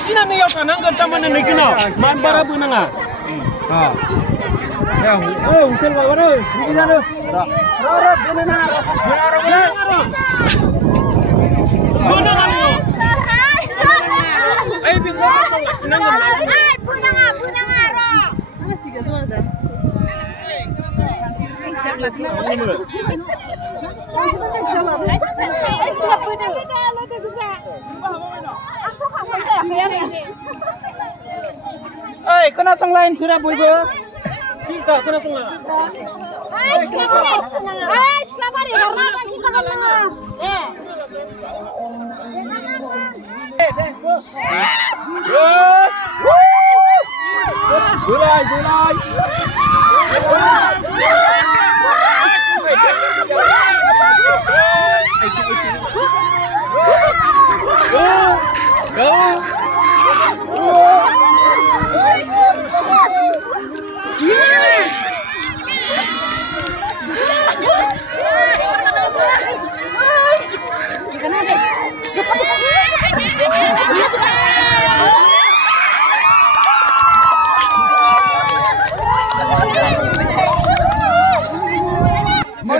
Sina nih yang kanan kita mana nih kino, man bara bunanga. Ya, usil bawa deh, bikin aja. Rara bunanga, bunanga lo. Ayo bikin bunanga lo. Bunanga ro. Tiga semua dah. Oi, kena song lain sudah boyo. Kita kena sungai. Sekelabari karena kan kita kena. Julai.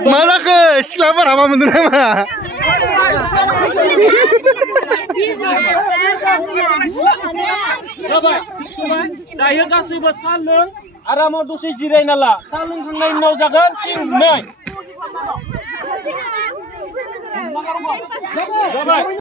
Malah ke selamat apa menurut nama? Coba, dahil kasih bersalung, arah mau dosi jirai nala, salung kena mau jagan, tinggal. Coba.